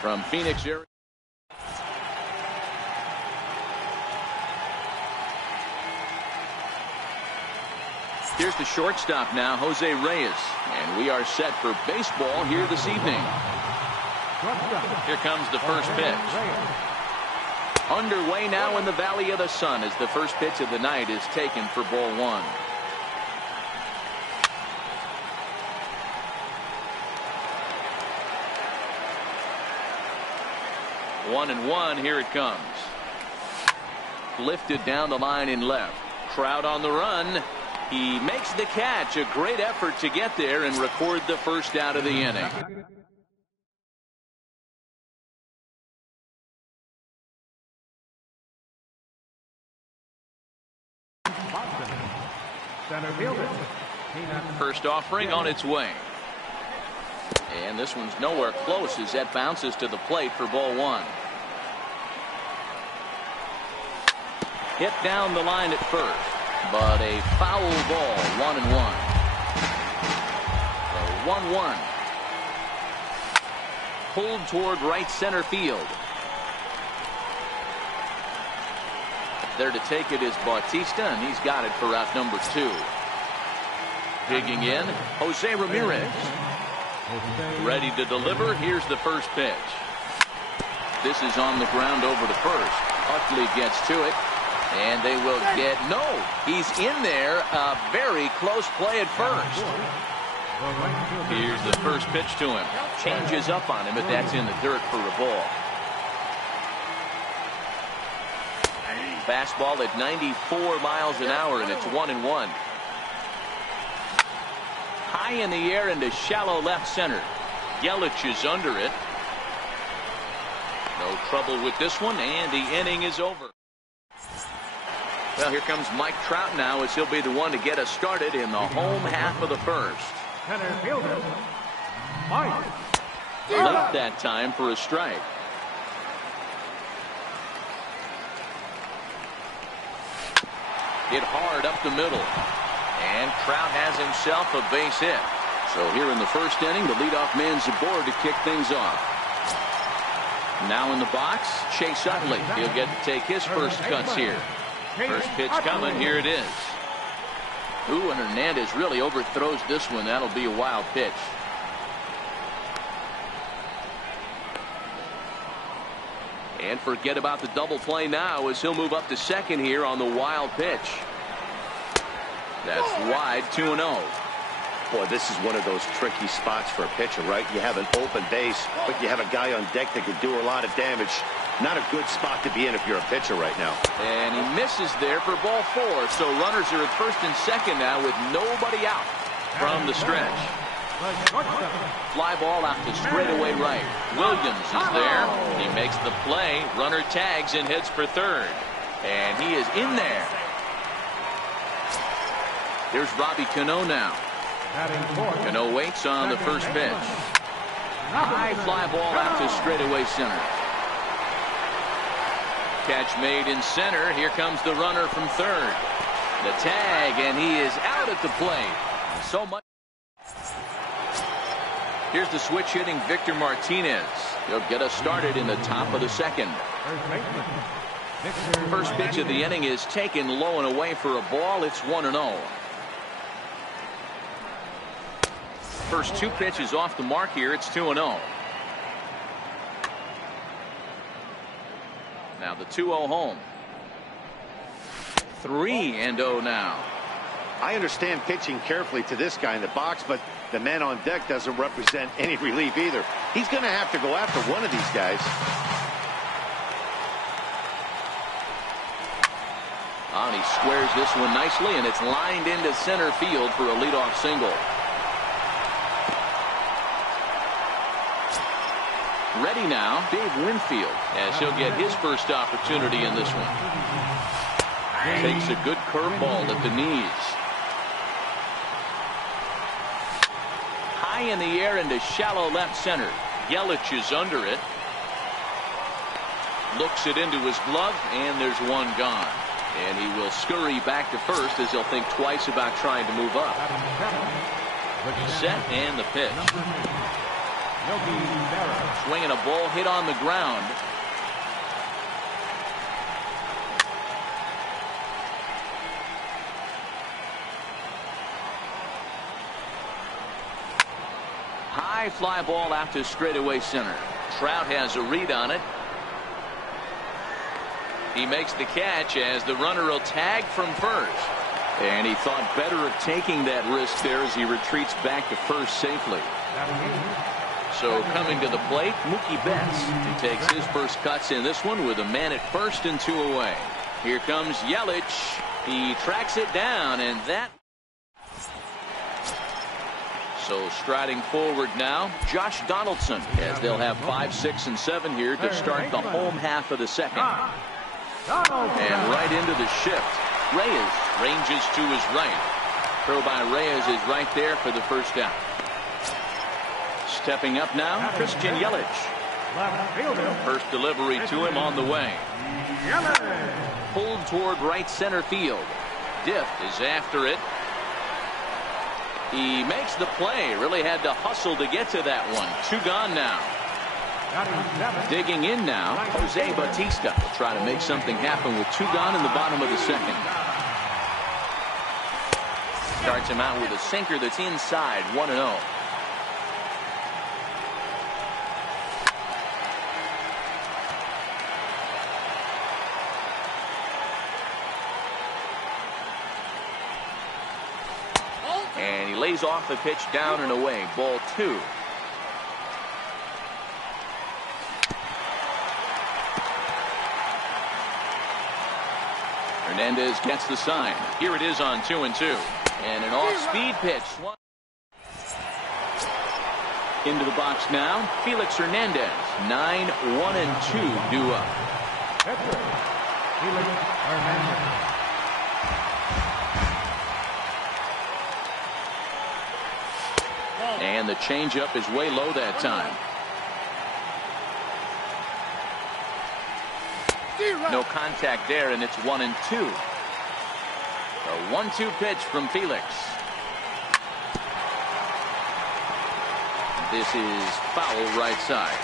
from Phoenix, Arizona. Here's the shortstop now, Jose Reyes. And we are set for baseball here this evening. Here comes the first pitch. Underway now in the Valley of the Sun as the first pitch of the night is taken for ball one. 1-1, here it comes. Lifted down the line in left. Trout on the run. He makes the catch. A great effort to get there and record the first out of the inning. First offering on its way. And this one's nowhere close as that bounces to the plate for ball one. Hit down the line at first, but a foul ball, 1-1. The 1-1. Pulled toward right center field. There to take it is Bautista, and he's got it for out number 2. Digging in, Jose Ramirez. Ready to deliver. Here's the first pitch. This is on the ground over to first. Utley gets to it. And they will get, no, he's in there. A very close play at first. Here's the first pitch to him. Changes up on him, but that's in the dirt for a ball. Fastball at 94 miles an hour, and it's 1-1. High in the air into shallow left center. Yelich is under it. No trouble with this one, and the inning is over. Well, here comes Mike Trout now as he'll be the one to get us started in the home half of the first. Late that time for a strike. Hit hard up the middle. And Trout has himself a base hit. So here in the first inning, the leadoff man's aboard to kick things off. Now in the box, Chase Utley. He'll get to take his first cuts here. First pitch coming. Here it is. Ooh, and Hernandez really overthrows this one. That'll be a wild pitch. And forget about the double play now as he'll move up to second here on the wild pitch. That's wide, 2-0. Boy, this is one of those tricky spots for a pitcher, right? You have an open base, but you have a guy on deck that can do a lot of damage. Not a good spot to be in if you're a pitcher right now. And he misses there for ball 4. So runners are at first and second now with nobody out from the stretch. Fly ball out to straightaway right. Williams is there. He makes the play. Runner tags and heads for third. And he is in there. Here's Robbie Cano now. Cano waits on the first pitch. High fly ball out to straightaway center. Catch made in center. Here comes the runner from third. The tag, and he is out at the plate. So much. Here's the switch hitting Victor Martinez. He'll get us started in the top of the second. First pitch of the inning is taken low and away for a ball. It's 1-0. First 2 pitches off the mark here. It's 2-0. Now the 2-0 home. 3-0 now. I understand pitching carefully to this guy in the box, but the man on deck doesn't represent any relief either. He's going to have to go after one of these guys. And he squares this one nicely, and it's lined into center field for a leadoff single. Ready now, Dave Winfield, as he'll get his first opportunity in this one. Takes a good curveball at the knees. High in the air into shallow left center. Yelich is under it. Looks it into his glove, and there's one gone. And he will scurry back to first as he'll think twice about trying to move up. Set and the pitch. Swinging a ball hit on the ground. High fly ball out to straightaway center. Trout has a read on it. He makes the catch as the runner will tag from first. And he thought better of taking that risk there as he retreats back to first safely. So coming to the plate, Mookie Betts. He takes his first cuts in this one with a man at first and 2 away. Here comes Yelich. He tracks it down, and that. So striding forward now, Josh Donaldson, as they'll have 5, 6, and 7 here to start the home half of the second. And right into the shift. Reyes ranges to his right. Throw by Reyes is right there for the first out. Stepping up now, Christian Yelich. First delivery to him on the way. Pulled toward right center field. Diff is after it. He makes the play. Really had to hustle to get to that one. 2 gone now. Digging in now, Jose Bautista will try to make something happen with 2 gone in the bottom of the second. Starts him out with a sinker that's inside, 1-0. And he lays off the pitch down and away. Ball 2. Hernandez gets the sign. Here it is on 2-2. And an off-speed pitch. Into the box now, Felix Hernandez. 9, 1, and 2 due up. Felix Hernandez. And the changeup is way low that time. No contact there, and it's 1 and 2. A 1-2 pitch from Felix. This is foul right side.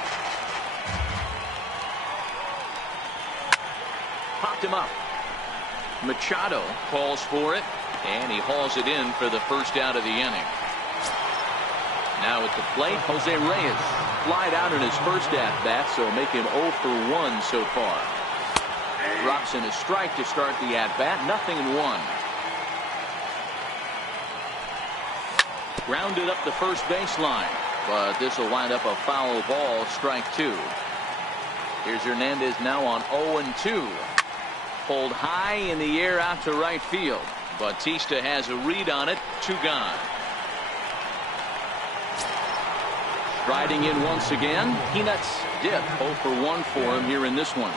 Popped him up. Machado calls for it, and he hauls it in for the first out of the inning. Now at the plate, Jose Reyes. Flied out in his first at-bat, so make him 0 for 1 so far. Drops in a strike to start the at-bat. 0-1. Grounded up the first baseline, but this will wind up a foul ball. Strike 2. Here's Hernandez now on 0-2. Pulled high in the air out to right field. Bautista has a read on it. 2 gone. Striding in once again, Peanuts. Diff 0 for 1 for him here in this one.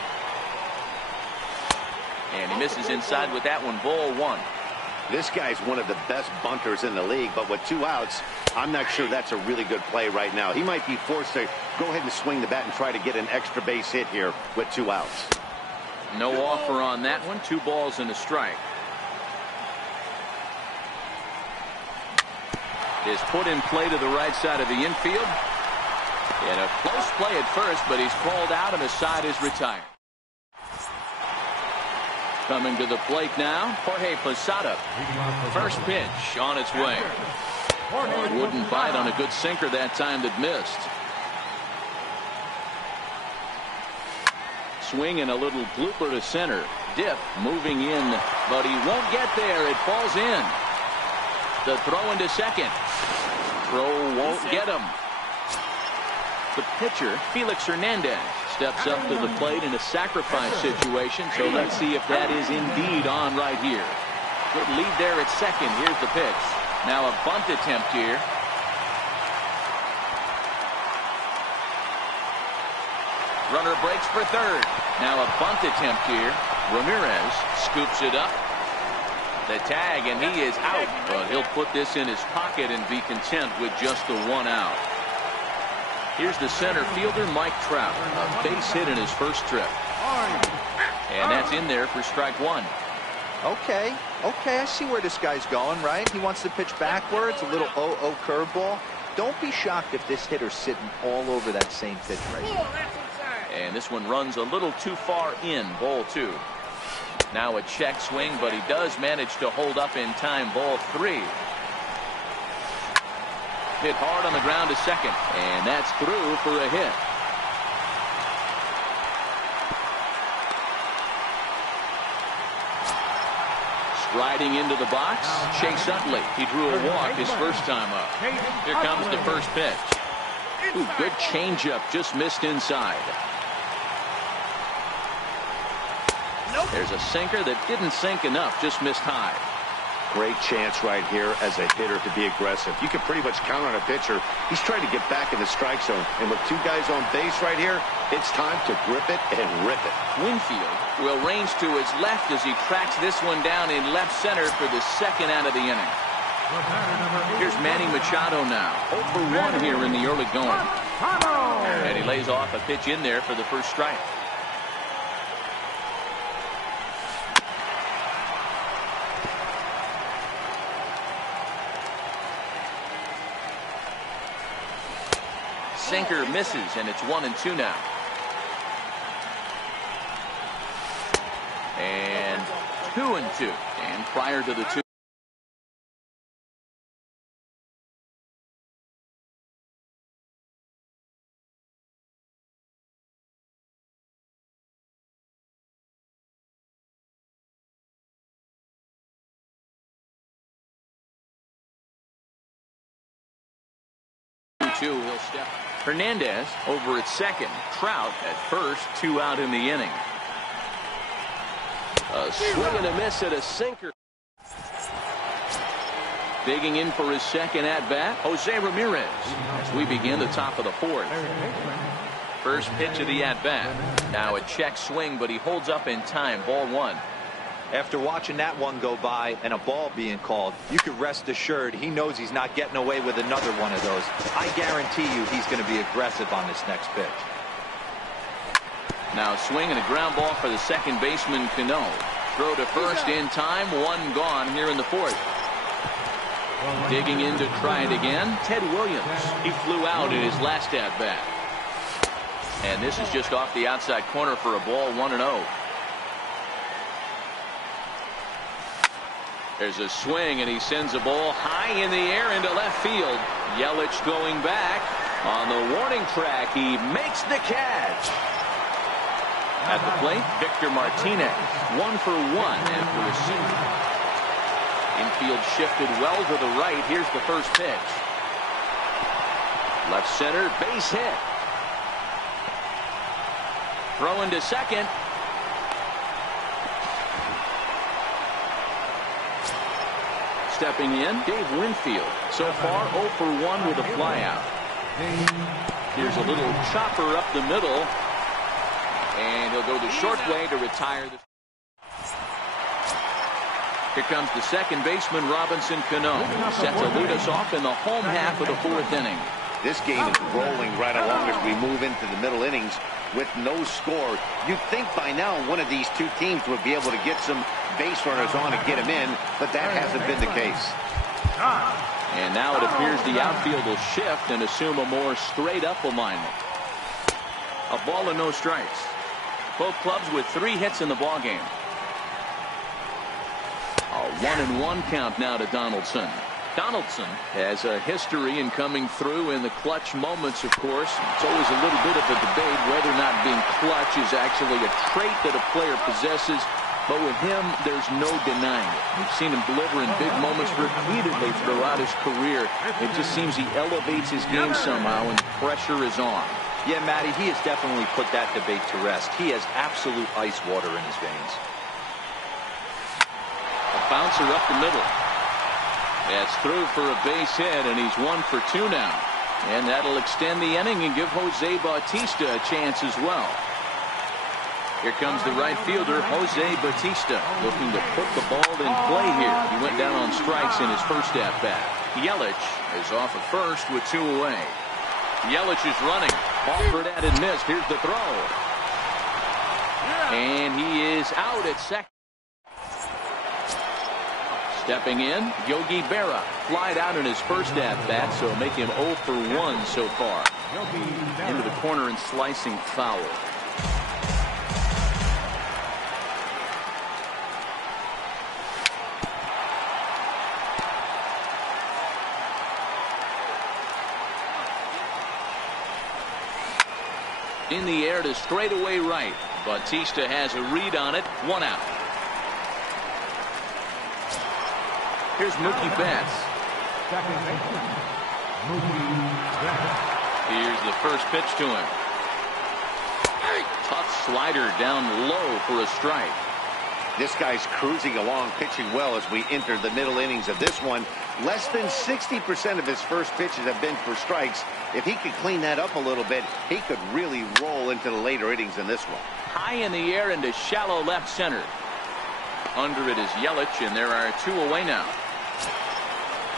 And he misses inside with that one. Ball 1. This guy's one of the best bunters in the league, but with 2 outs, I'm not sure that's a really good play right now. He might be forced to go ahead and swing the bat and try to get an extra base hit here with 2 outs. No offer on that one. 2 balls and a strike. Is put in play to the right side of the infield. And a close play at first, but he's called out and the side is retired. Coming to the plate now, Jorge Posada. First pitch on its way. Wouldn't bite on a good sinker that time that missed. Swing and a little blooper to center. Diff moving in, but he won't get there. It falls in. The throw into second. Throw won't get him. The pitcher, Felix Hernandez, steps up to the plate in a sacrifice situation. So let's see if that is indeed on right here. Good lead there at second. Here's the pitch. Now a bunt attempt here. Runner breaks for third. Now a bunt attempt here. Ramirez scoops it up. The tag, and he is out. But he'll put this in his pocket and be content with just the 1 out. Here's the center fielder, Mike Trout. A base hit in his first trip. And that's in there for strike 1. Okay, I see where this guy's going, right? He wants to pitch backwards, a little 0-0 curveball. don't be shocked if this hitter's sitting all over that same pitch right here. And this one runs a little too far in. Ball 2. Now a check swing, but he does manage to hold up in time. Ball 3. Hit hard on the ground to second, and that's through for a hit. Striding into the box, Chase Utley. He drew a walk his first time up. Here comes the first pitch. Ooh, good changeup, just missed inside. There's a sinker that didn't sink enough, just missed high. Great chance right here as a hitter to be aggressive. You can pretty much count on a pitcher. He's trying to get back in the strike zone. And with 2 guys on base right here, it's time to grip it and rip it. Winfield will range to his left as he tracks this one down in left center for the second out of the inning. Here's Manny Machado now. 0 for 1 here in the early going. And he lays off a pitch in there for the first strike. Sinker misses, and it's 1-2 now. And 2-2. And prior to the 2. He'll step. Hernandez over at second. Trout at first. 2 out in the inning. A swing and a miss at a sinker. Digging in for his second at bat, Jose Ramirez, as we begin the top of the 4th. First pitch of the at bat. Now a check swing, but he holds up in time. Ball 1. After watching that one go by and a ball being called, you could rest assured he knows he's not getting away with another one of those. I guarantee you he's going to be aggressive on this next pitch. Now swing and a ground ball for the second baseman, Cano. Throw to first in time. 1 gone here in the 4th. Digging in to try it again, Ted Williams. He flew out in his last at bat. And this is just off the outside corner for a ball. 1-0. There's a swing, and he sends a ball high in the air into left field. Yelich going back. On the warning track, he makes the catch. At the plate, Victor Martinez. 1 for 1 after a single. Infield shifted well to the right. Here's the first pitch. Left center, base hit. Throwing to second. Stepping in, Dave Winfield. So far, 0 for 1 with a flyout. Here's a little chopper up the middle. And he'll go the short way to retire. Here comes the second baseman, Robinson Cano. Set to lead us off in the home half of the 4th inning. This game is rolling right along as we move into the middle innings with no score. You'd think by now one of these 2 teams would be able to get some base runners on and get them in, but that hasn't been the case. And now it appears the outfield will shift and assume a more straight-up alignment. A ball and no strikes. Both clubs with 3 hits in the ballgame. A 1-1 count now to Donaldson. Donaldson has a history in coming through in the clutch moments, of course. It's always a little bit of a debate whether or not being clutch is actually a trait that a player possesses. But with him, there's no denying it. We've seen him deliver in big moments repeatedly throughout his career. It just seems he elevates his game somehow, and the pressure is on. Yeah, Matty, he has definitely put that debate to rest. He has absolute ice water in his veins. A bouncer up the middle. That's through for a base hit, and he's 1 for 2 now. And that'll extend the inning and give Jose Bautista a chance as well. Here comes the right fielder, Jose Bautista, looking to put the ball in play here. He went down on strikes in his first at-bat. Yelich is off at first with 2 away. Yelich is running. Offered at and missed. Here's the throw. And he is out at second. Stepping in, Yogi Berra. Flied out in his first at-bat, so make him 0 for 1 so far. Into the corner and slicing foul. In the air to straightaway right. Bautista has a read on it. 1 out. Here's Mookie Betts. Here's the first pitch to him. Tough slider down low for a strike. This guy's cruising along, pitching well as we enter the middle innings of this one. Less than 60% of his first pitches have been for strikes. If he could clean that up a little bit, he could really roll into the later innings in this one. High in the air into shallow left center. Under it is Yelich, and there are 2 away now.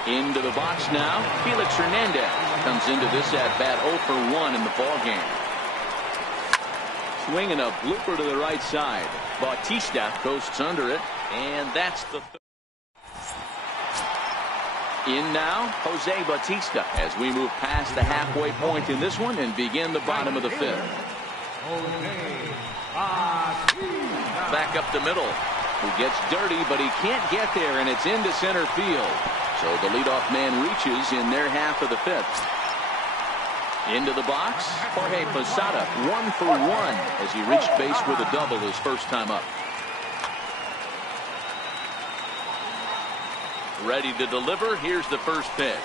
Into the box now, Felix Hernandez comes into this at-bat 0 for 1 in the ballgame. Swinging a blooper to the right side. Bautista coasts under it, and that's the third. In now, Jose Bautista as we move past the halfway point in this one and begin the bottom of the 5th. Back up the middle. He gets dirty, but he can't get there, and it's into center field. So the leadoff man reaches in their half of the 5th. Into the box, Jorge Posada, 1 for 1 as he reached base with a double his first time up. Ready to deliver. Here's the first pitch.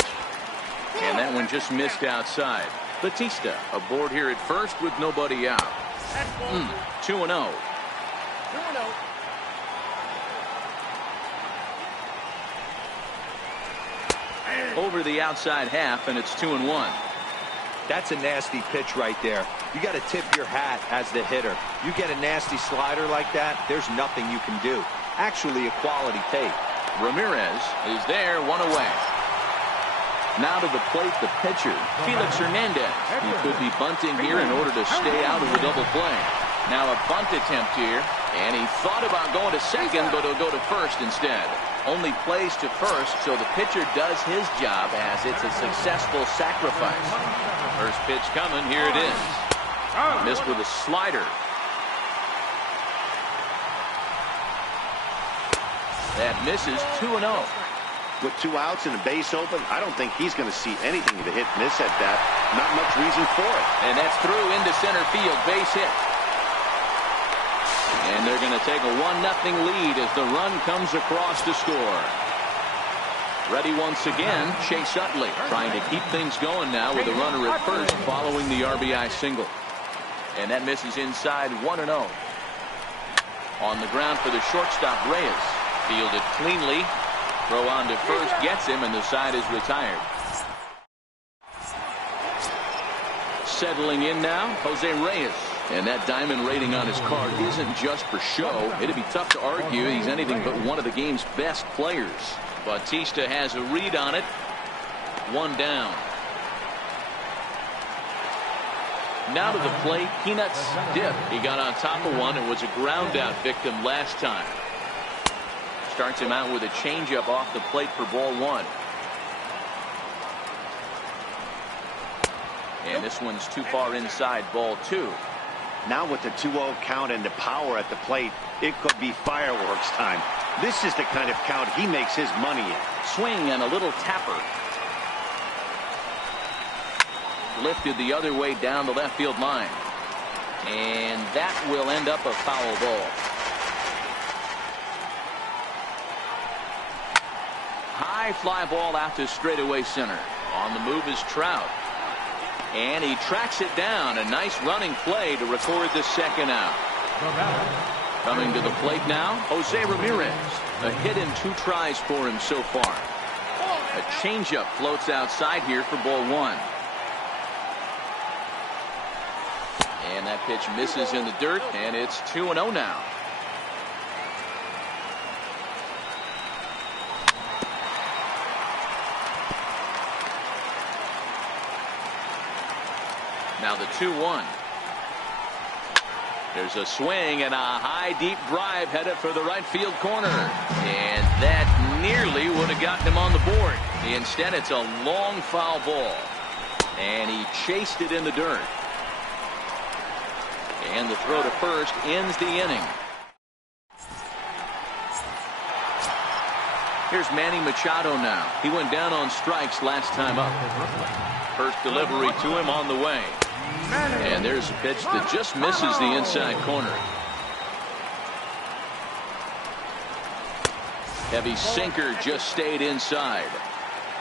And that one just missed outside. Bautista aboard here at first with nobody out. 2-0. Over the outside half, and it's 2-1. That's a nasty pitch right there. You got to tip your hat as the hitter. You get a nasty slider like that, there's nothing you can do. Actually, a quality take. Ramirez is there, 1 away. Now to the plate, the pitcher, Felix Hernandez. He could be bunting here in order to stay out of the double play. Now a bunt attempt here, and he thought about going to second, but he'll go to first instead. Only plays to first, so the pitcher does his job as it's a successful sacrifice. First pitch coming, here it is. Missed with a slider. That misses. 2-0. With 2 outs and a base open, I don't think he's going to see anything to hit and miss at that. Not much reason for it. And that's through into center field. Base hit. And they're going to take a 1-0 lead as the run comes across to score. Ready once again, Chase Utley trying to keep things going now with a runner at first following the RBI single. And that misses inside. 1-0. On the ground for the shortstop, Reyes. Fielded cleanly. Throw on to first, gets him, and the side is retired. Settling in now, Jose Reyes. And that diamond rating on his card isn't just for show. It'd be tough to argue he's anything but one of the game's best players. Bautista has a read on it. 1 down. Now to the plate, Peanuts Dip. He got on top of one and was a ground out victim last time. Starts him out with a changeup off the plate for ball 1. And this one's too far inside, ball 2. Now with the 2-0 count and the power at the plate, it could be fireworks time. This is the kind of count he makes his money in. Swing and a little tapper. Lifted the other way down the left field line. And that will end up a foul ball. High fly ball out to straightaway center. On the move is Trout. And he tracks it down. A nice running play to record the second out. Coming to the plate now, Jose Ramirez. A hit in 2 tries for him so far. A changeup floats outside here for ball 1. And that pitch misses in the dirt, and it's 2-0 now. Now the 2-1. There's a swing and a high, deep drive headed for the right field corner. And that nearly would have gotten him on the board. Instead, it's a long foul ball. And he chased it in the dirt. And the throw to first ends the inning. Here's Manny Machado now. He went down on strikes last time up. First delivery to him on the way. And there's a pitch that just misses the inside corner. Heavy sinker just stayed inside.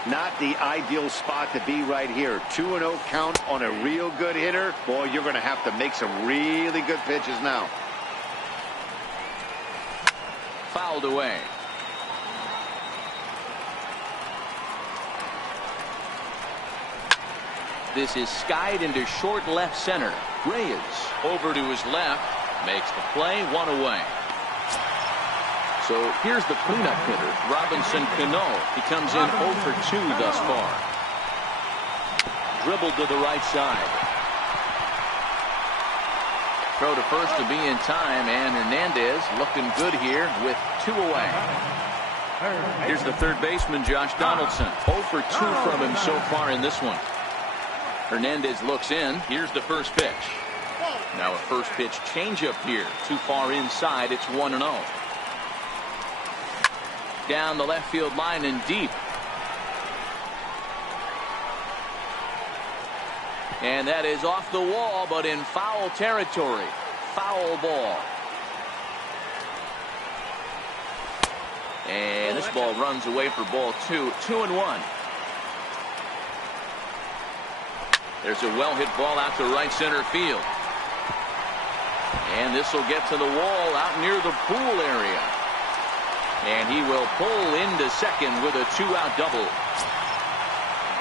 Not the ideal spot to be right here. 2-0 count on a real good hitter. Boy, you're going to have to make some really good pitches now. Fouled away. This is skied into short left center. Reyes over to his left. Makes the play, one away. So here's the cleanup hitter, Robinson Cano. He comes in 0 for 2 thus far. Dribbled to the right side. Throw to first to be in time, and Hernandez looking good here with 2 away. Here's the third baseman, Josh Donaldson. 0 for 2 from him so far in this one. Hernandez looks in. Here's the first pitch. Now a first pitch changeup here. Too far inside. It's 1-0. Down the left field line and deep. And that is off the wall, but in foul territory. Foul ball. And this ball runs away for ball 2. 2-1. There's a well-hit ball out to right center field. And this will get to the wall out near the pool area. And he will pull into second with a 2-out double.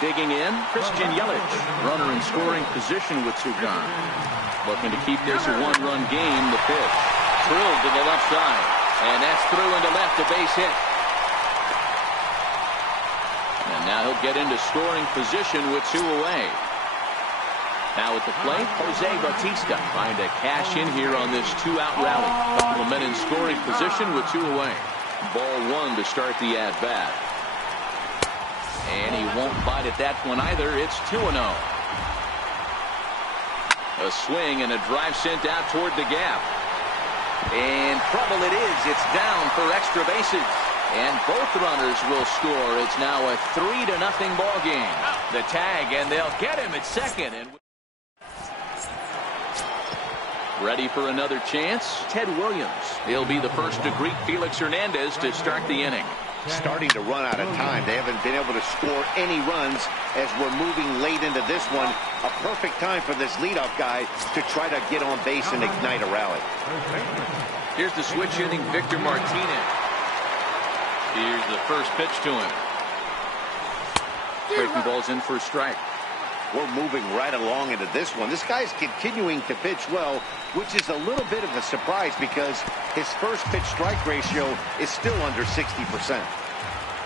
Digging in, Christian Yelich. Runner in scoring position with 2 gone. Looking to keep this a 1-run game. The pitch. Drilled to the left side. And that's through into left, a base hit. And now he'll get into scoring position with 2 away. Now at the plate, Jose Bautista trying to cash in here on this 2-out rally. Couple of men in scoring position with 2 away. Ball 1 to start the at-bat. And he won't bite at that one either. It's 2-0. A swing and a drive sent out toward the gap. And trouble it is. It's down for extra bases. And both runners will score. It's now a 3-0 ball game. The tag, and they'll get him at second. And ready for another chance, Ted Williams. He'll be the first to greet Felix Hernandez to start the inning. Starting to run out of time. They haven't been able to score any runs as we're moving late into this one. A perfect time for this leadoff guy to try to get on base and ignite a rally. Here's the switch hitting Victor Martinez. Here's the first pitch to him. Breaking ball's in for a strike. We're moving right along into this one. This guy's continuing to pitch well, which is a little bit of a surprise because his first pitch strike ratio is still under 60%.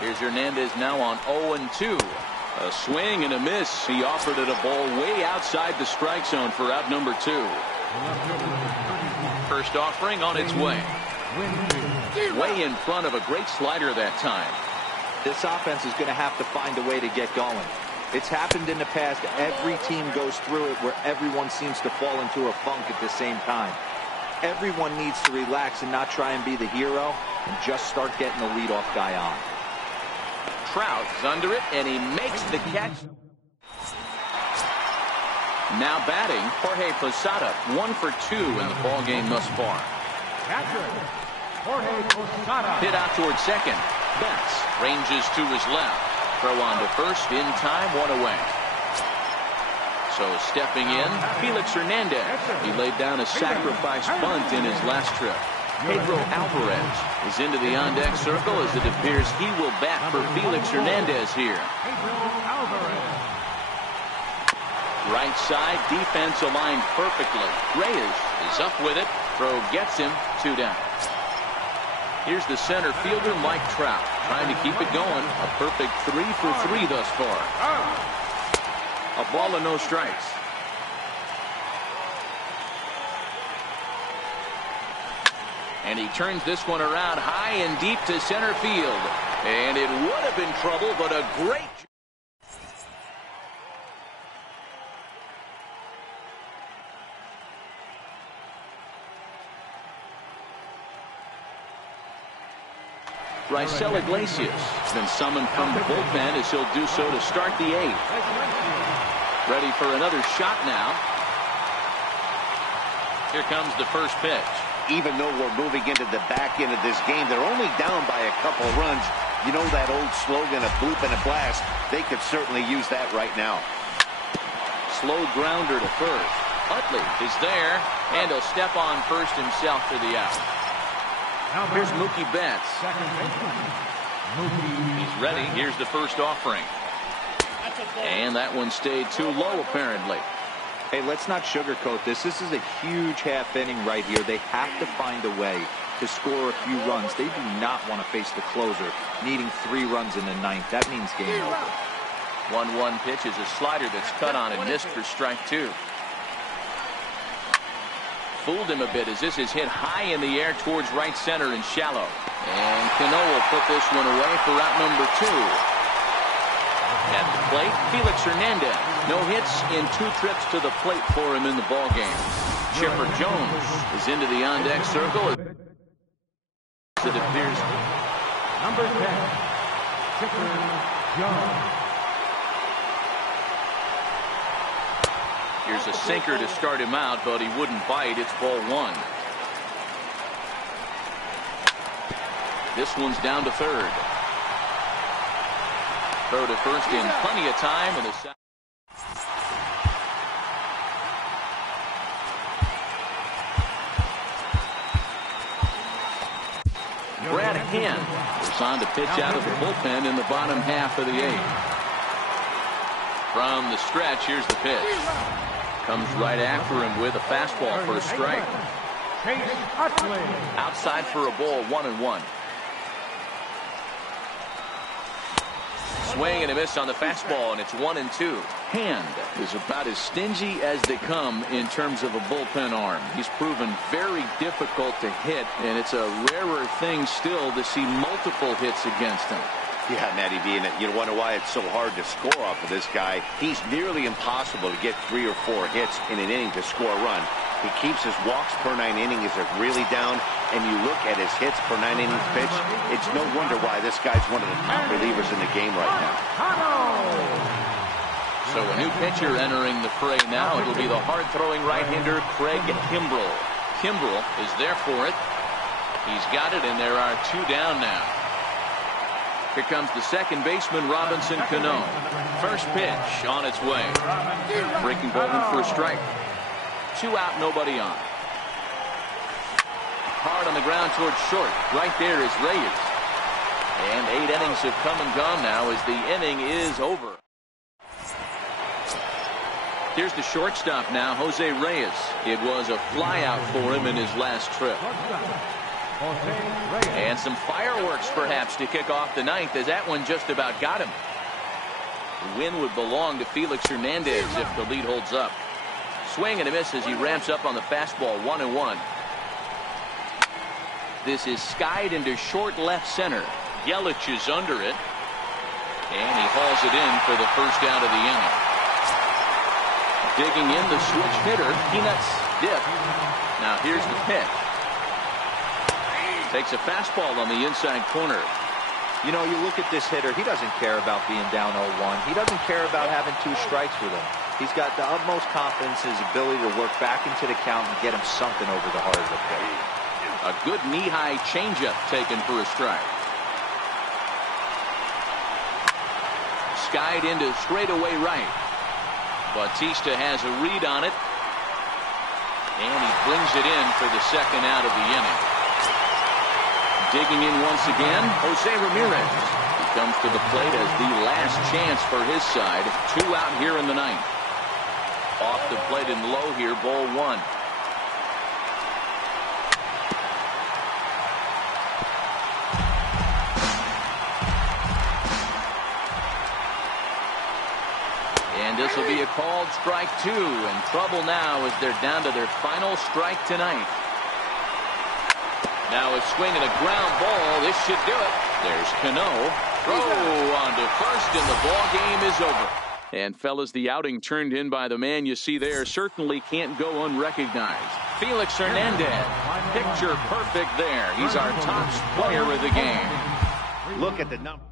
Here's Hernandez now on 0-2. A swing and a miss. He offered it a ball way outside the strike zone for out number 2. First offering on its way. Way in front of a great slider that time. This offense is going to have to find a way to get going. It's happened in the past. Every team goes through it where everyone seems to fall into a funk at the same time. Everyone needs to relax and not try and be the hero and just start getting the leadoff guy on. Trout is under it, and he makes the catch. Now batting, Jorge Posada, 1 for 2 in the ball game thus far. Hit out towards second. Betts ranges to his left. Throw on to first in time, 1 away. So stepping in, Felix Hernandez. He laid down a sacrifice bunt in his last trip. Pedro Alvarez is into the on-deck circle as it appears he will bat for Felix Hernandez here. Right side, defense aligned perfectly. Reyes is up with it. Throw gets him, 2 down. Here's the center fielder, Mike Trout, trying to keep it going. A perfect 3 for 3 thus far. A ball and no strikes. And he turns this one around high and deep to center field. And it would have been trouble, but a great... Raisel Iglesias been summoned from the bullpen as he'll do so to start the 8th. Ready for another shot now. Here comes the first pitch. Even though we're moving into the back end of this game, they're only down by a couple runs. You know that old slogan, a bloop and a blast. They could certainly use that right now. Slow grounder to first. Utley is there, and he'll step on first himself for the out. Here's Mookie Betts. He's ready. Here's the first offering. And that one stayed too low, apparently. Hey, let's not sugarcoat this. This is a huge half inning right here. They have to find a way to score a few runs. They do not want to face the closer, needing 3 runs in the 9th. That means game over. 1-1 pitch is a slider that's cut on and missed for strike 2. Fooled him a bit as this is hit high in the air towards right center and shallow. And Cano will put this one away for out number 2. At the plate, Felix Hernandez. No hits in 2 trips to the plate for him in the ballgame. Chipper Jones is into the on-deck circle. It appears. Number 10, Chipper Jones. Here's a sinker to start him out, but he wouldn't bite. It's ball 1. This one's down to third. Throw to first in plenty of time. And Brad Hand is on to pitch out of the bullpen in the bottom half of the 8th. From the stretch, here's the pitch. Comes right after him with a fastball for a strike. Outside for a ball, 1-1. Swing and a miss on the fastball, and it's 1-2. Hand is about as stingy as they come in terms of a bullpen arm. He's proven very difficult to hit, and it's a rarer thing still to see multiple hits against him. Yeah, Matty B, and you wonder why it's so hard to score off of this guy. He's nearly impossible to get 3 or 4 hits in an inning to score a run. He keeps his walks per 9 innings are really down, and you look at his hits per 9 innings pitch, it's no wonder why this guy's one of the top relievers in the game right now. So a new pitcher entering the fray now. It'll be the hard-throwing right-hander Craig Kimbrell. Kimbrell is there for it. He's got it, and there are 2 down now. Here comes the second baseman, Robinson Cano. First pitch on its way. Breaking ball in for a strike. 2 out, nobody on. Hard on the ground towards short. Right there is Reyes. And 8 innings have come and gone now as the inning is over. Here's the shortstop now, Jose Reyes. It was a flyout for him in his last trip. And some fireworks perhaps to kick off the 9th as that one just about got him. The win would belong to Felix Hernandez if the lead holds up. Swing and a miss as he ramps up on the fastball, 1-1. This is skied into short left center. Yelich is under it. And he hauls it in for the first out of the inning. Digging in the switch hitter, Peanuts dip. Now here's the pitch. Takes a fastball on the inside corner. You know, you look at this hitter, he doesn't care about being down 0-1. He doesn't care about having 2 strikes with him. He's got the utmost confidence in his ability to work back into the count and get him something over the heart of the plate. A good knee-high changeup taken for a strike. Skied into straightaway right. Bautista has a read on it. And he brings it in for the second out of the inning. Digging in once again, Jose Ramirez. He comes to the plate as the last chance for his side. 2 out here in the 9th. Off the plate and low here, ball 1. And this will be a called strike 2, and trouble now as they're down to their final strike tonight. Now a swing and a ground ball. This should do it. There's Cano. Throw on to first, and the ball game is over. And, fellas, the outing turned in by the man you see there certainly can't go unrecognized. Felix Hernandez. Picture perfect there. He's our top player of the game. Look at the number.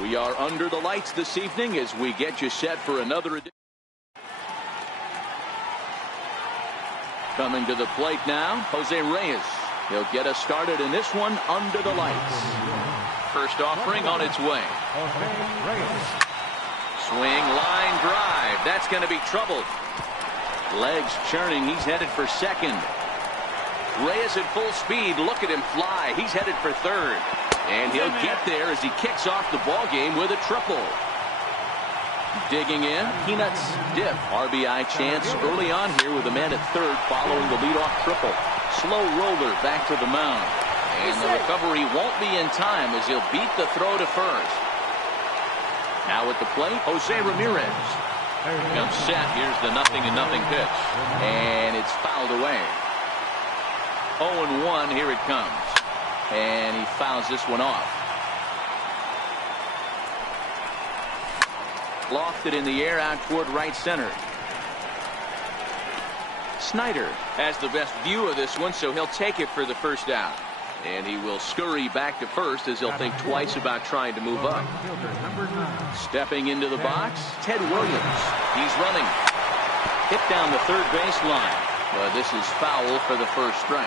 We are under the lights this evening as we get you set for another edition. Coming to the plate now, Jose Reyes. He'll get us started in this one under the lights. First offering on its way. Swing, line drive. That's going to be trouble. Legs churning. He's headed for second. Reyes at full speed. Look at him fly. He's headed for third. And he'll get there as he kicks off the ball game with a triple. Digging in, Peanuts dip. RBI chance early on here with a man at third following the leadoff triple. Slow roller back to the mound. And the recovery won't be in time as he'll beat the throw to first. Now at the plate, Jose Ramirez. Comes set. Here's the 0-0 pitch. And it's fouled away. 0-1, here it comes. And he fouls this one off. Lofted in the air out toward right center. Snyder has the best view of this one, so he'll take it for the first out. And he will scurry back to first as he'll think twice about trying to move up. Stepping into the box, Ted Williams. He's running. Hit down the third base line. But this is foul for the first strike.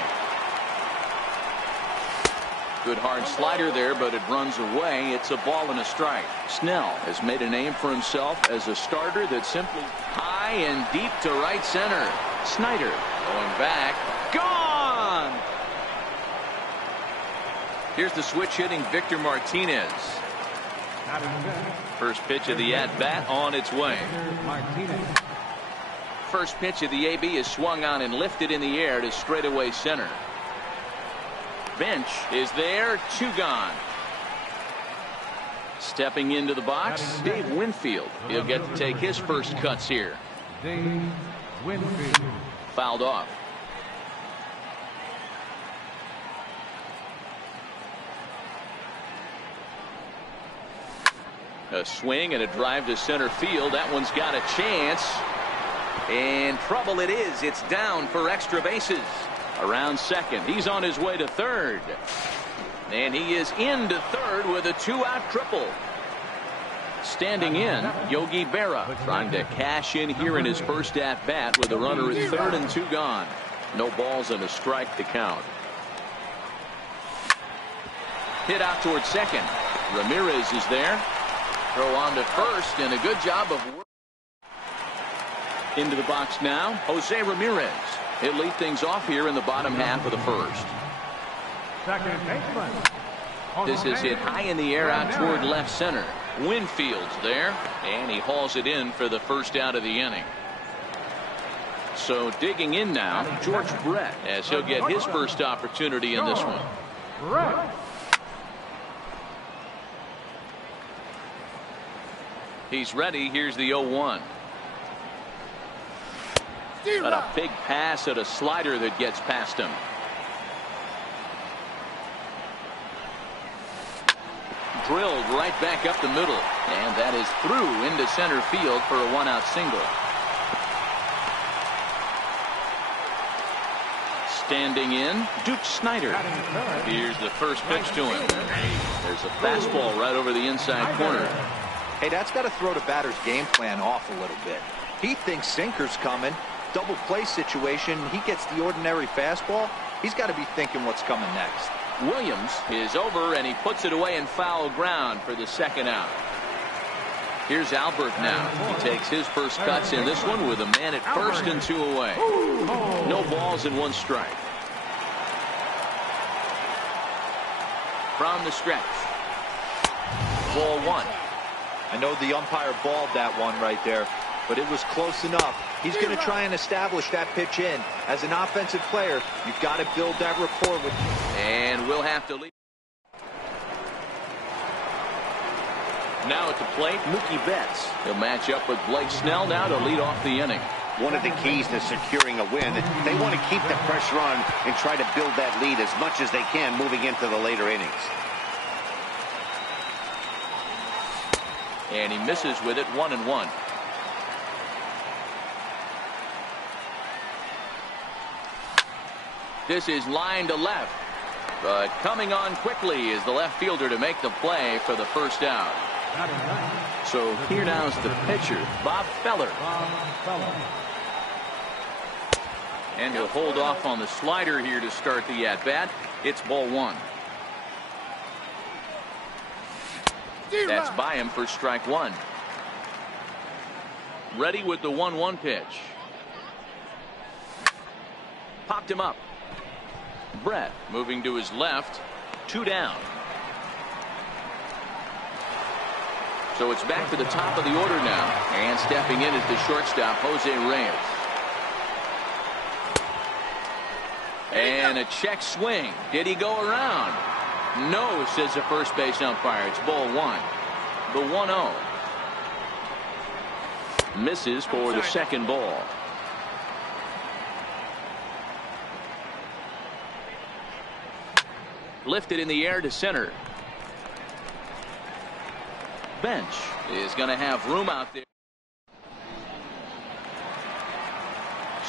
Good hard slider there, but it runs away. It's a ball and a strike. Snell has made a name for himself as a starter that simply high and deep to right center. Snyder going back. Gone! Here's the switch hitting Victor Martinez. First pitch of the at-bat on its way. First pitch of the AB is swung on and lifted in the air to straightaway center. Bench is there, 2 gone. Stepping into the box, Dave Winfield. He'll get to take his first cuts here. Dave Winfield. Fouled off. A swing and a drive to center field. That one's got a chance. And trouble it is. It's down for extra bases. Around second. He's on his way to third. And he is into third with a 2-out triple. Standing in, Yogi Berra trying to cash in here in his first at-bat with a runner at third and 2 gone. No balls and a strike to count. Hit out towards second. Ramirez is there. Throw on to first, and a good job of work. Into the box now, Jose Ramirez. He'll lead things off here in the bottom half of the first. Second baseman. This is hit high in the air out toward left center. Winfield's there, and he hauls it in for the first out of the inning. So digging in now, George Brett, as he'll get his first opportunity in this one. Brett. He's ready. Here's the 0-1. Got a big pass at a slider that gets past him. Drilled right back up the middle. And that is through into center field for a 1-out single. Standing in, Duke Snyder. Here's the first pitch to him. There's a fastball right over the inside corner. Hey, that's got to throw the batter's game plan off a little bit. He thinks sinker's coming. Double play situation. He gets the ordinary fastball. He's got to be thinking what's coming next. Williams is over, and he puts it away in foul ground for the second out. Here's Albert now. He takes his first cuts in this one with a man at first and 2 away. No balls and 1 strike. From the stretch. Ball 1. I know the umpire balled that one right there, but it was close enough. He's going to try and establish that pitch in. As an offensive player, you've got to build that rapport with. And we'll have to leave. Now at the plate, Mookie Betts. He'll match up with Blake Snell now to lead off the inning. One of the keys to securing a win, they want to keep the pressure on and try to build that lead as much as they can moving into the later innings. And he misses with it, 1-1. This is line to left. But coming on quickly is the left fielder to make the play for the first out. So here now's the pitcher, Bob Feller. And he'll hold off on the slider here to start the at-bat. It's ball 1. That's by him for strike 1. Ready with the 1-1 pitch. Popped him up. Brett moving to his left. 2 down. So it's back to the top of the order now. And stepping in at the shortstop, Jose Reyes. And a check swing. Did he go around? No, says the first base umpire. It's ball 1. The 1-0. Misses for the second ball. Lifted in the air to center. Bench is going to have room out there.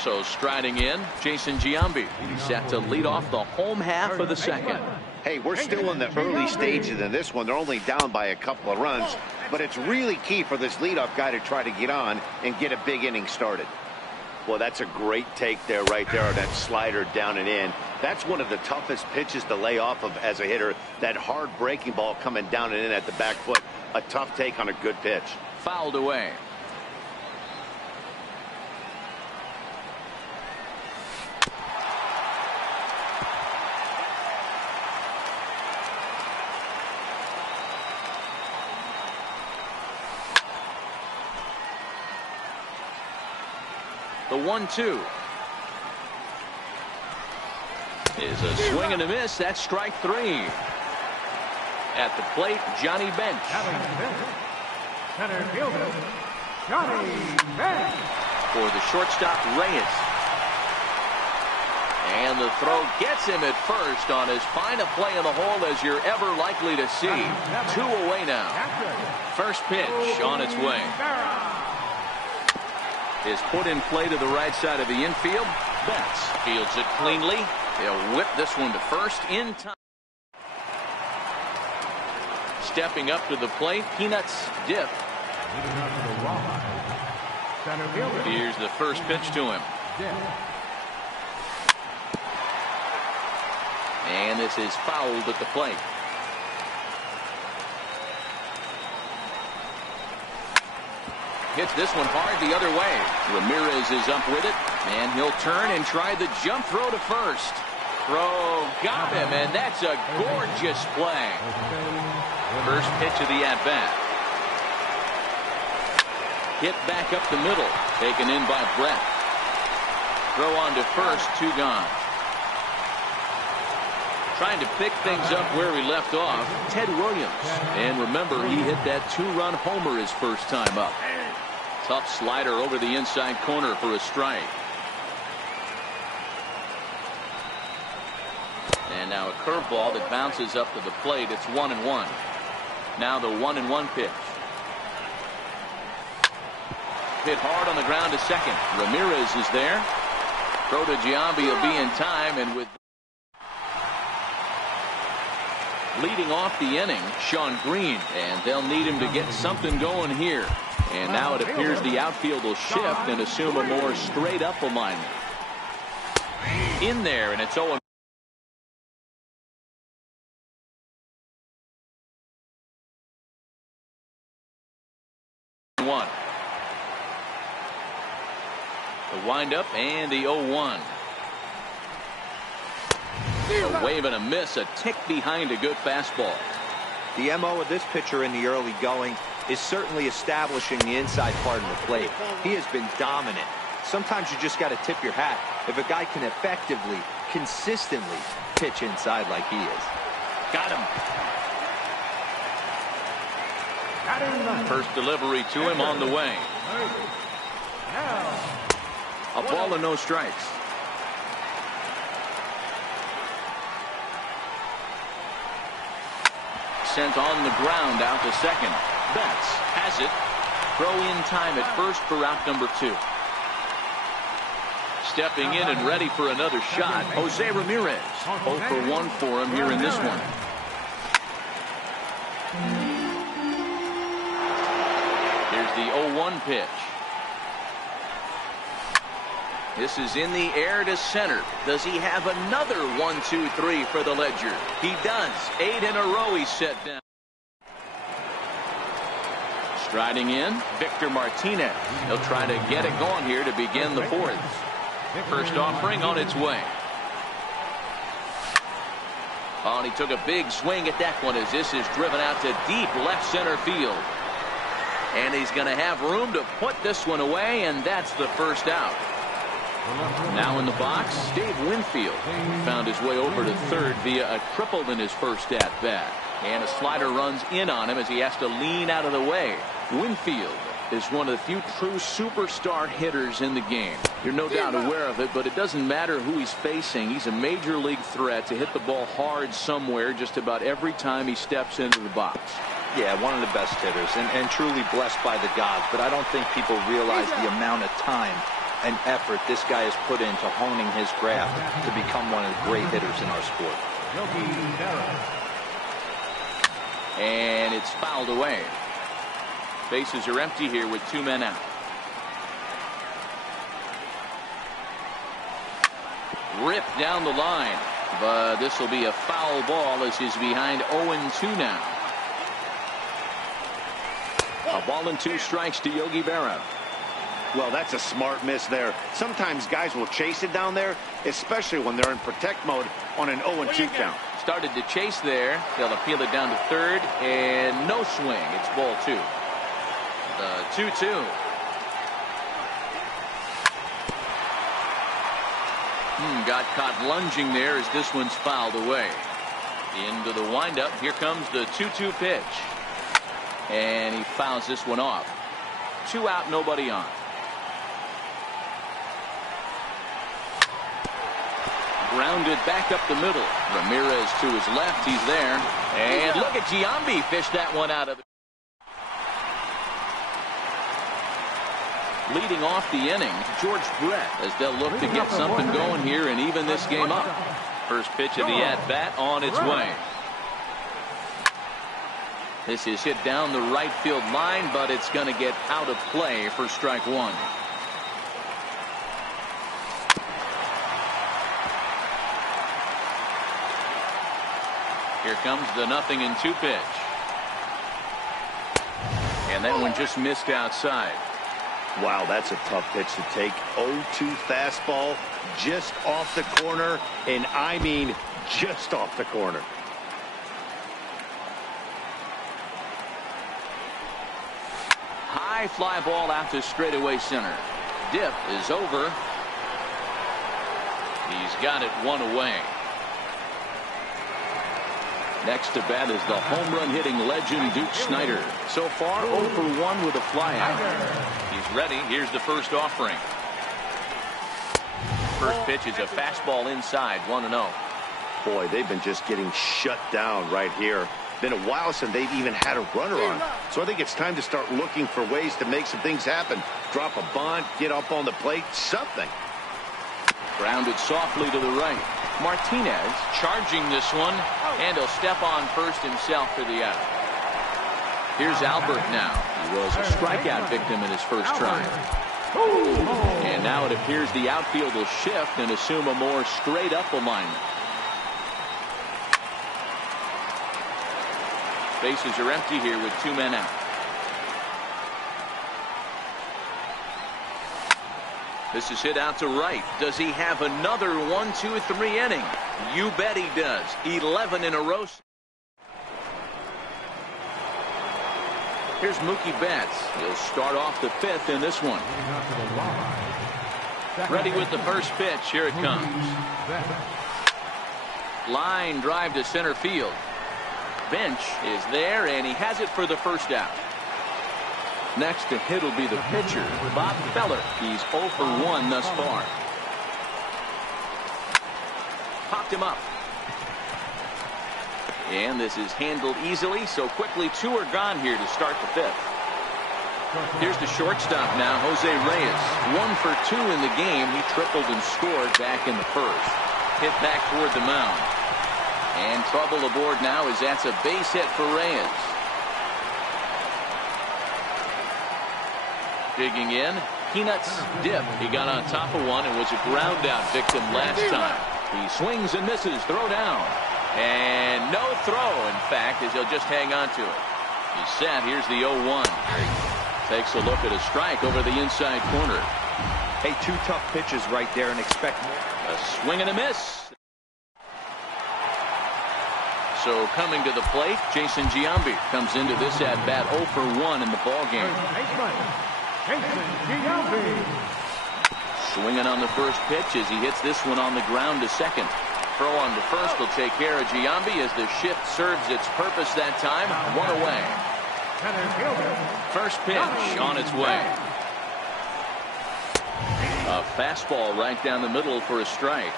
So striding in, Jason Giambi. He's set to lead off the home half of the second. Hey, we're still in the early stages in this one. They're only down by a couple of runs, but it's really key for this leadoff guy to try to get on and get a big inning started. Well, that's a great take there, right there, that slider down and in. That's one of the toughest pitches to lay off of as a hitter. That hard breaking ball coming down and in at the back foot. A tough take on a good pitch. Fouled away. The 1-2 is a swing and a miss. That's strike 3. At the plate, Johnny Bench. Center fielder, Johnny Bench. For the shortstop, Reyes. And the throw gets him at first on as fine a play in the hole as you're ever likely to see. 2 away now. First pitch on its way. Is put in play to the right side of the infield. Betts fields it cleanly. They'll whip this one to first in time. Stepping up to the plate, Peanuts dip. Here's the first pitch to him. And this is fouled at the plate. Hits this one hard the other way. Ramirez is up with it, and he'll turn and try the jump throw to first. Throw got him, and that's a gorgeous play. First pitch of the at-bat. Hit back up the middle, taken in by Brett. Throw on to first, 2 gone. Trying to pick things up where we left off, Ted Williams. And remember, he hit that 2-run homer his first time up. Tough slider over the inside corner for a strike. And now a curveball that bounces up to the plate. It's 1-1. Now the 1-1 pitch. Hit hard on the ground to second. Ramirez is there. Throw to Giambi will be in time, and with leading off the inning, Sean Green, and they'll need him to get something going here. And now it appears the outfield will shift and assume a more straight-up alignment. In there, and it's 0-1. The windup and the 0-1. A wave and a miss, a tick behind a good fastball. The MO of this pitcher in the early going is certainly establishing the inside part of the plate. He has been dominant. Sometimes you just got to tip your hat if a guy can effectively, consistently pitch inside like he is. Got him. First delivery to him on the way. A ball and no strikes. Sent on the ground out to second. Betts has it. Throw in time at first for out number 2. Stepping in and ready for another shot, Jose Ramirez. 0 for 1 for him here in this one. Here's the 0-1 pitch. This is in the air to center. Does he have another 1-2-3 for the ledger? He does. 8 in a row he's set down. Striding in, Victor Martinez. He'll try to get it going here to begin the 4th. First offering on its way. Oh, and he took a big swing at that one as this is driven out to deep left center field. And he's going to have room to put this one away, and that's the first out. Now in the box, Dave Winfield found his way over to third via a triple in his first at-bat. And a slider runs in on him as he has to lean out of the way. Winfield is one of the few true superstar hitters in the game. You're no doubt aware of it, but it doesn't matter who he's facing. He's a major league threat to hit the ball hard somewhere just about every time he steps into the box. Yeah, one of the best hitters and truly blessed by the gods, but I don't think people realize the amount of time and effort this guy has put into honing his craft to become one of the great hitters in our sport. And it's fouled away. Bases are empty here with 2 men out. Ripped down the line. But this will be a foul ball as he's behind 0-2 now. A ball and 2 strikes to Yogi Berra. Well, that's a smart miss there. Sometimes guys will chase it down there, especially when they're in protect mode on an 0-2 count. Started to chase there. They'll appeal it down to third, and no swing. It's ball 2. The 2-2. Got caught lunging there as this one's fouled away. Into the windup. Here comes the 2-2 pitch. And he fouls this one off. 2 out, nobody on. Grounded back up the middle. Ramirez to his left. He's there. And look at Giambi fish that one out of the. Leading off the inning, George Brett, as they'll look to get something going here and even this game up. First pitch of the at-bat on its way. This is hit down the right field line, but it's going to get out of play for strike 1. Here comes the 0-2 pitch. And that one just missed outside. Wow, that's a tough pitch to take. 0-2 fastball just off the corner, and I mean just off the corner. High fly ball out to straightaway center. Dip is over. He's got it 1 away. Next to bat is the home run hitting legend Duke Snider. So far 0 for 1 with a flyout. He's ready. Here's the first offering. First pitch is a fastball inside, 1-0. Boy, they've been just getting shut down right here. Been a while since they've even had a runner on. So I think it's time to start looking for ways to make some things happen. Drop a bunt, get up on the plate, something. Grounded softly to the right. Martinez charging this one, and he'll step on first himself for the out. Here's Albert now. He was a strikeout victim in his first try. And now it appears the outfield will shift and assume a more straight-up alignment. Bases are empty here with 2 men out. This is hit out to right. Does he have another 1-2-3 inning? You bet he does. 11 in a row. Here's Mookie Betts. He'll start off the 5th in this one. Ready with the first pitch. Here it comes. Line drive to center field. Bench is there, and he has it for the first out. Next to hit will be the pitcher, Bob Feller. He's 0 for 1 thus far. Popped him up. And this is handled easily, so quickly 2 are gone here to start the 5th. Here's the shortstop now, Jose Reyes. 1 for 2 in the game. He tripled and scored back in the first. Hit back toward the mound. And trouble aboard now as that's a base hit for Reyes. Digging in, Peanuts Dip. He got on top of one and was a ground out victim last time. He swings and misses. Throw down. And no throw, in fact, as he'll just hang on to it. He's set. Here's the 0-1. Takes a look at a strike over the inside corner. Hey, 2 tough pitches right there and expect more. A swing and a miss. So coming to the plate, Jason Giambi comes into this at-bat 0 for 1 in the ballgame. Swinging on the first pitch as he hits this one on the ground to second. Throw on to first will take care of Giambi as the shift serves its purpose that time. 1 away. First pitch on its way. A fastball right down the middle for a strike.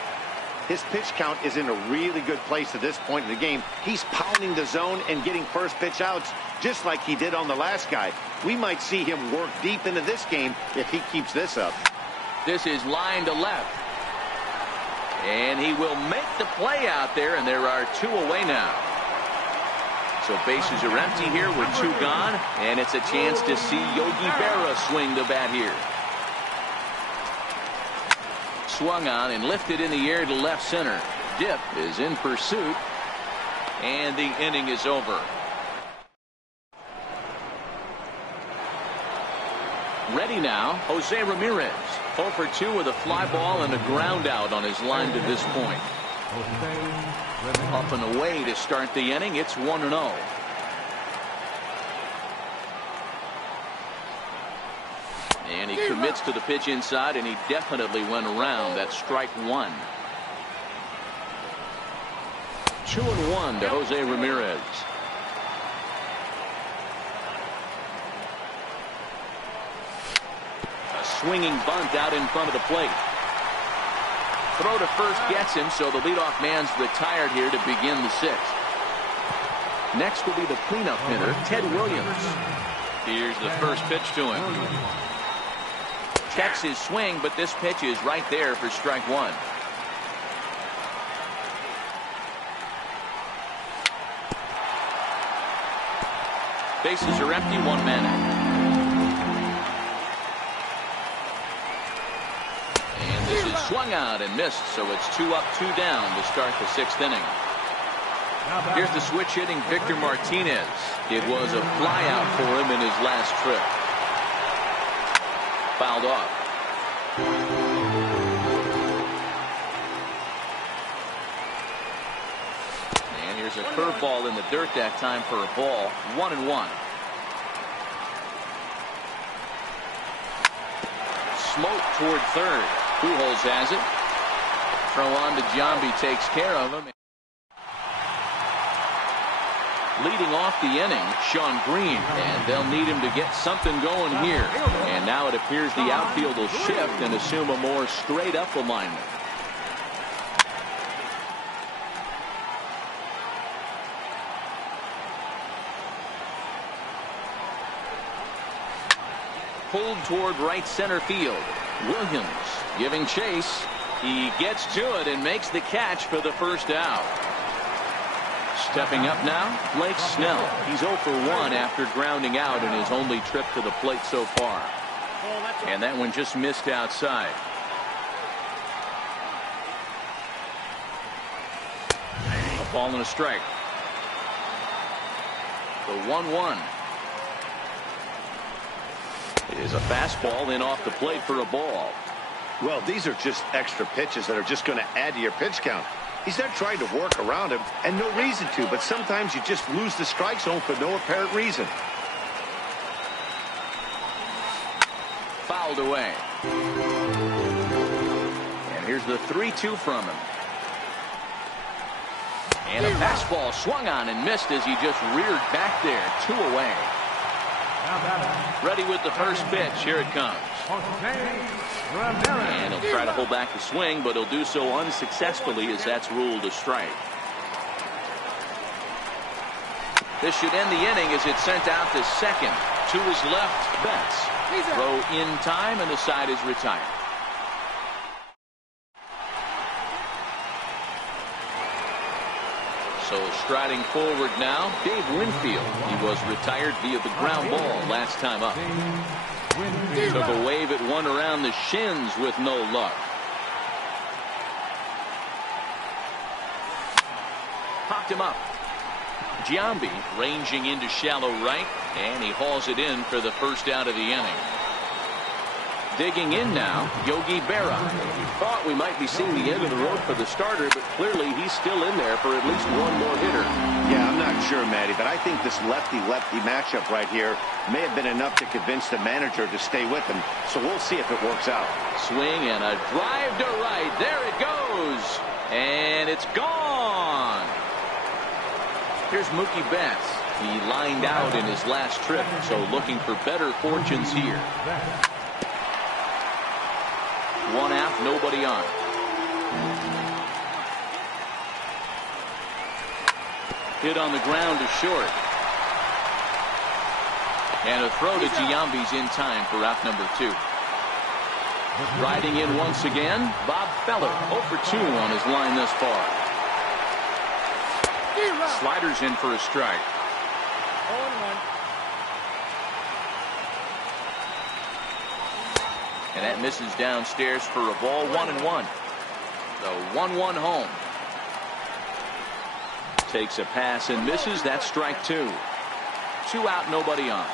His pitch count is in a really good place at this point in the game. He's pounding the zone and getting first pitch outs just like he did on the last guy. We might see him work deep into this game if he keeps this up. This is line to left. And he will make the play out there, and there are 2 away now. So bases are empty here with 2 gone, and it's a chance to see Yogi Berra swing the bat here. swung on and lifted in the air to left center. Dip is in pursuit, and the inning is over. Ready now, Jose Ramirez. 0 for 2 with a fly ball and a ground out on his line to this point. Up and away to start the inning. It's 1-0. And he commits to the pitch inside, and he definitely went around. That's strike one. 2-1 to Jose Ramirez. A swinging bunt out in front of the plate. Throw to first gets him, so the leadoff man's retired here to begin the sixth. Next will be the cleanup hitter, Ted Williams. Here's the first pitch to him. Checks his swing, but this pitch is right there for strike one. Bases are empty, 1 man out. And this is swung out and missed, so it's 2 up, 2 down to start the sixth inning. Here's the switch hitting Victor Martinez. It was a flyout for him in his last trip. Fouled off. And here's a curveball in the dirt that time for a ball. 1-1. Smoke toward third. Pujols has it. Throw on to Giambi, takes care of him. Leading off the inning, Sean Green, and they'll need him to get something going here. And now it appears the outfield will shift and assume a more straight-up alignment. Pulled toward right center field. Williams giving chase. He gets to it and makes the catch for the first out. Stepping up now, Blake Snell. He's 0 for 1 after grounding out in his only trip to the plate so far. And that one just missed outside. A ball and a strike. The 1-1 is a fastball in off the plate for a ball. Well, these are just extra pitches that are just going to add to your pitch count. He's not trying to work around him, and no reason to, but sometimes you just lose the strike zone for no apparent reason. Fouled away. And here's the 3-2 from him. And a fastball swung on and missed as he just reared back there. 2 away. Ready with the first pitch. Here it comes. And he'll try to hold back the swing, but he'll do so unsuccessfully as that's ruled a strike. This should end the inning as it's sent out to second. To his left, Betts. Throw in time, and the side is retired. So striding forward now, Dave Winfield. He was retired via the ground ball last time up. Took a wave at one around the shins with no luck. Popped him up. Giambi ranging into shallow right, and he hauls it in for the first out of the inning. Digging in now, Yogi Berra. Thought we might be seeing the end of the road for the starter, but clearly he's still in there for at least one more hitter. Yeah, I'm not sure, Matty, but I think this lefty-lefty matchup right here may have been enough to convince the manager to stay with him, so we'll see if it works out. Swing and a drive to right. There it goes. And it's gone. Here's Mookie Betts. He lined out in his last trip, so looking for better fortunes here. 1 out, nobody on. Hit on the ground to short. And a throw to Giambi's in time for out number 2. Riding in once again, Bob Feller. 0 for 2 on his line thus far. Sliders in for a strike. 0-1. And that misses downstairs for a ball, 1-1. The 1-1 home. Takes a pass and misses. That's strike 2. 2 out, nobody on.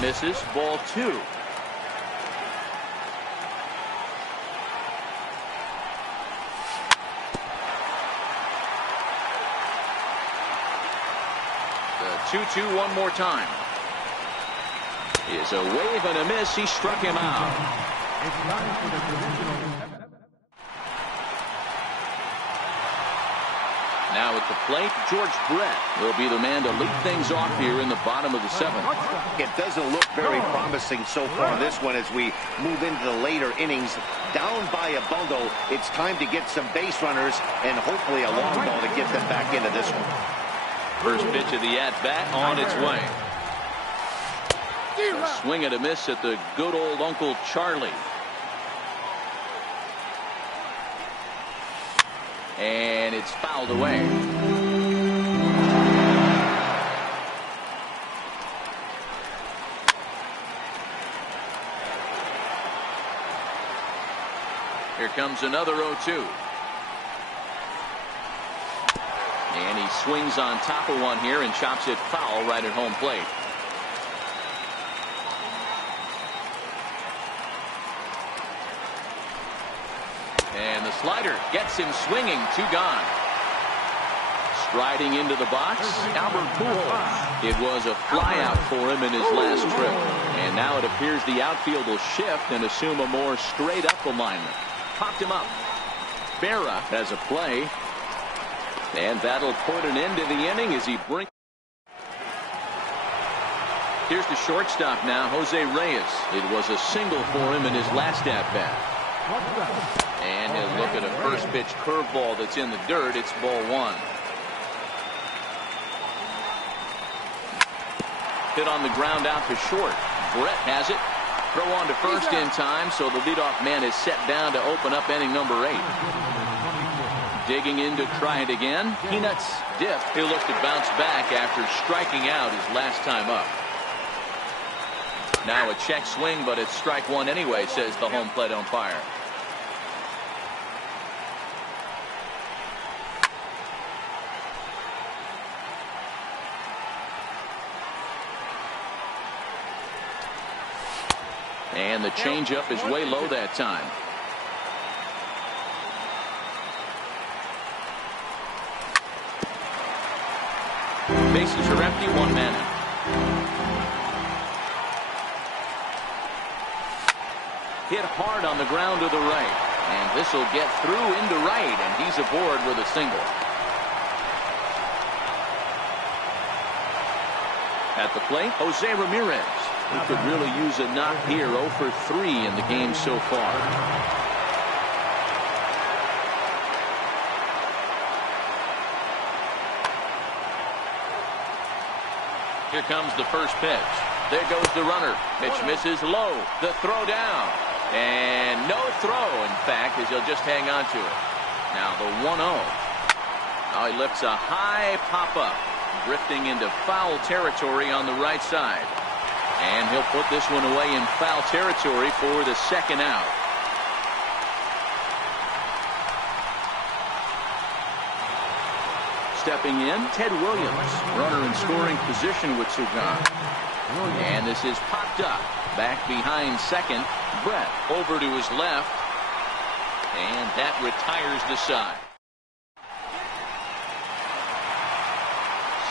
Misses, ball 2. The 2-2 one more time. Is a wave and a miss. He struck him out. It's time for the divisional. Now at the plate, George Brett will be the man to lead things off here in the bottom of the 7th. It doesn't look very promising so far this one as we move into the later innings. Down by a bundle, it's time to get some base runners and hopefully a long ball to get them back into this one. First pitch of the at-bat on its way. A swing and a miss at the good old Uncle Charlie. And it's fouled away. Here comes another 0-2. And he swings on top of one here and chops it foul right at home plate. And the slider gets him swinging. 2 gone. Striding into the box, Albert Pujols. It was a flyout for him in his last trip. And now it appears the outfield will shift and assume a more straight-up alignment. Popped him up. Berra has a play. And that'll put an end to the inning as he brings. Here's the shortstop now, Jose Reyes. It was a single for him in his last at-bat. And he'll look at a first pitch curveball that's in the dirt. It's ball 1. Hit on the ground out to short. Brett has it. Throw on to first in time, so the leadoff man is set down to open up inning number 8. Digging in to try it again. Peanuts dip. He'll look to bounce back after striking out his last time up. Now a check swing, but it's strike 1 anyway, says the home plate umpire. And the changeup is way low that time. Bases are empty, 1 man out. Hit hard on the ground to the right. And this will get through into right, and he's aboard with a single. At the plate, Jose Ramirez. He could really use a knock here. 0 for 3 in the game so far. Here comes the first pitch. There goes the runner. Pitch misses low. The throw down. And no throw, in fact, as he'll just hang on to it. Now the 1-0. Now he lifts a high pop-up. Drifting into foul territory on the right side. And he'll put this one away in foul territory for the second out. Stepping in, Ted Williams, runner in scoring position with Sugan. And this is popped up. Back behind second. Brett over to his left. And that retires the side.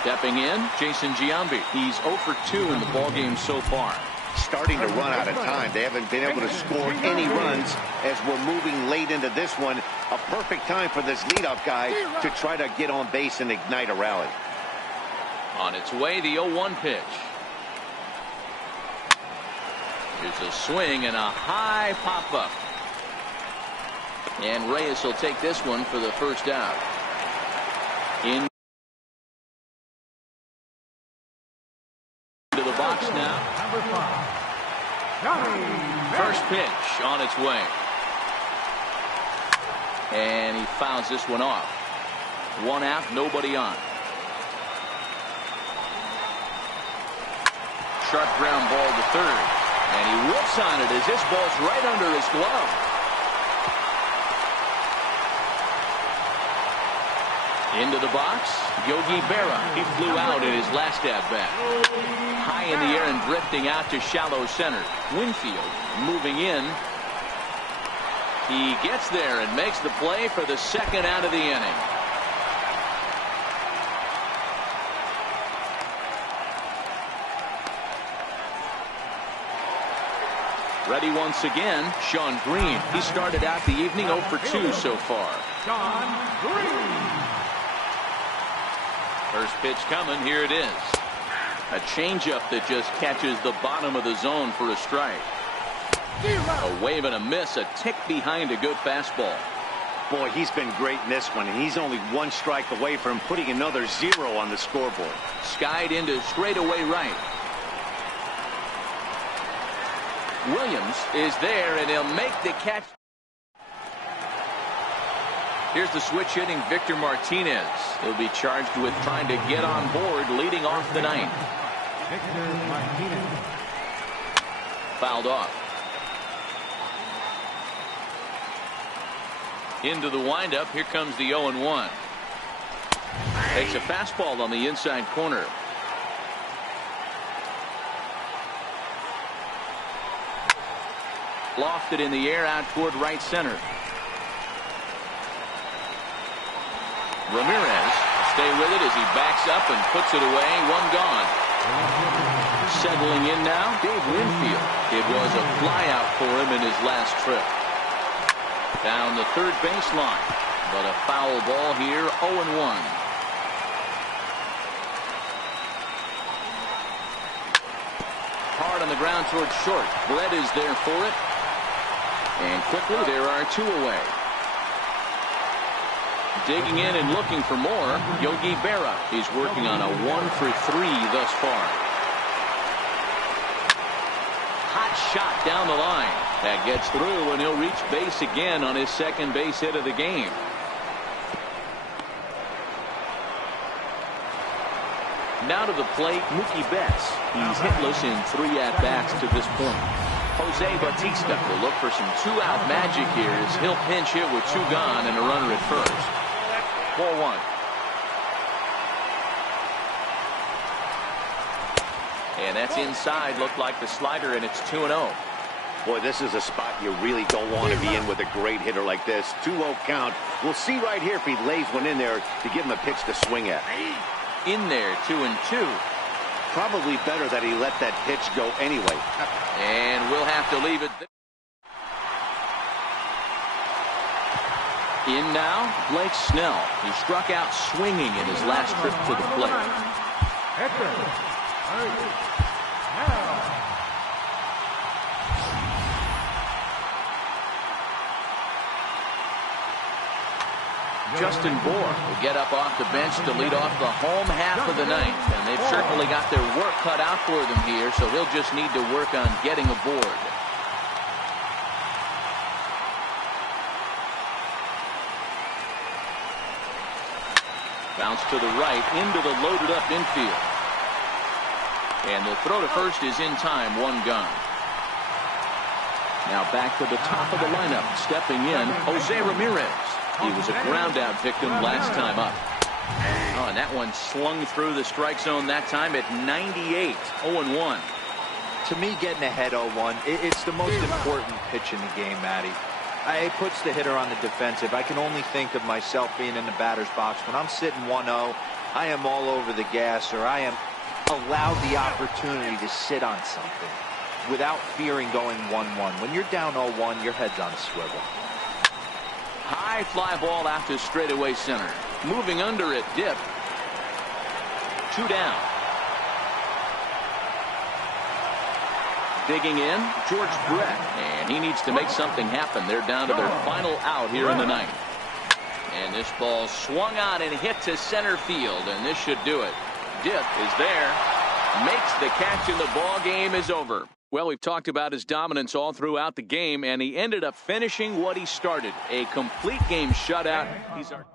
Stepping in, Jason Giambi. He's 0 for 2 in the ballgame so far. Starting to run out of time. They haven't been able to score any runs as we're moving late into this one. A perfect time for this leadoff guy to try to get on base and ignite a rally. On its way, the 0-1 pitch. Here's a swing and a high pop-up. And Reyes will take this one for the first out. In to the box now. First pitch on its way. And he fouls this one off. 1 out, nobody on. Sharp ground ball to third. And he whips on it as this ball's right under his glove. Into the box, Yogi Berra. He flew out in his last at-bat. High in the air and drifting out to shallow center. Winfield moving in. He gets there and makes the play for the second out of the inning. Ready once again, Sean Green. He started out the evening 0 for 2 so far. Sean Green. First pitch coming, here it is. A changeup that just catches the bottom of the zone for a strike. A wave and a miss, a tick behind a good fastball. Boy, he's been great in this one, and he's only 1 strike away from putting another 0 on the scoreboard. Skied into straightaway right. Williams is there, and he'll make the catch. Here's the switch hitting Victor Martinez. He'll be charged with trying to get on board leading off the ninth. Victor Martinez. Fouled off. Into the windup. Here comes the 0-1. Takes a fastball on the inside corner. Lofted in the air out toward right center. Ramirez will stay with it as he backs up and puts it away. 1 gone. Settling in now, Dave Winfield. It was a flyout for him in his last trip. Down the third baseline, but a foul ball here. 0-1. Hard on the ground towards short. Brett is there for it. And quickly there are 2 away. Digging in and looking for more, Yogi Berra. He's working on a 1 for 3 thus far. Hot shot down the line. That gets through, and he'll reach base again on his second base hit of the game. Now to the plate, Mookie Betts. He's hitless in 3 at-bats to this point. Jose Bautista will look for some 2-out magic here as he'll pinch hit with 2 gone and a runner at first. 4-1. And that's inside. Looked like the slider, and it's 2-0. Boy, this is a spot you really don't want to be in with a great hitter like this. 2-0 count. We'll see right here if he lays one in there to give him a pitch to swing at. In there, 2-2. Probably better that he let that pitch go anyway. And we'll have to leave it there. In now, Blake Snell. He struck out swinging in his last trip to the plate. Justin Bohr will get up off the bench to lead off the home half of the ninth. And they've certainly got their work cut out for them here, so he'll just need to work on getting aboard. Bounce to the right into the loaded up infield. And the throw to first is in time. 1 gone. Now back to the top of the lineup. Stepping in, Jose Ramirez. He was a ground out victim last time up. Oh, and that one slung through the strike zone that time at 98. 0-1. To me, getting ahead 0-1, it's the most important pitch in the game, Matty. It puts the hitter on the defensive. I can only think of myself being in the batter's box. When I'm sitting 1-0, I am all over the gas, or I am allowed the opportunity to sit on something without fearing going 1-1. When you're down 0-1, your head's on a swivel. High fly ball out to straightaway center. Moving under it, dip. 2 down. Digging in, George Brett. And he needs to make something happen. They're down to their final out here in the ninth. And this ball swung on and hit to center field. And this should do it. Dip is there. Makes the catch, and the ball game is over. Well, we've talked about his dominance all throughout the game, and he ended up finishing what he started. A complete game shutout. He's our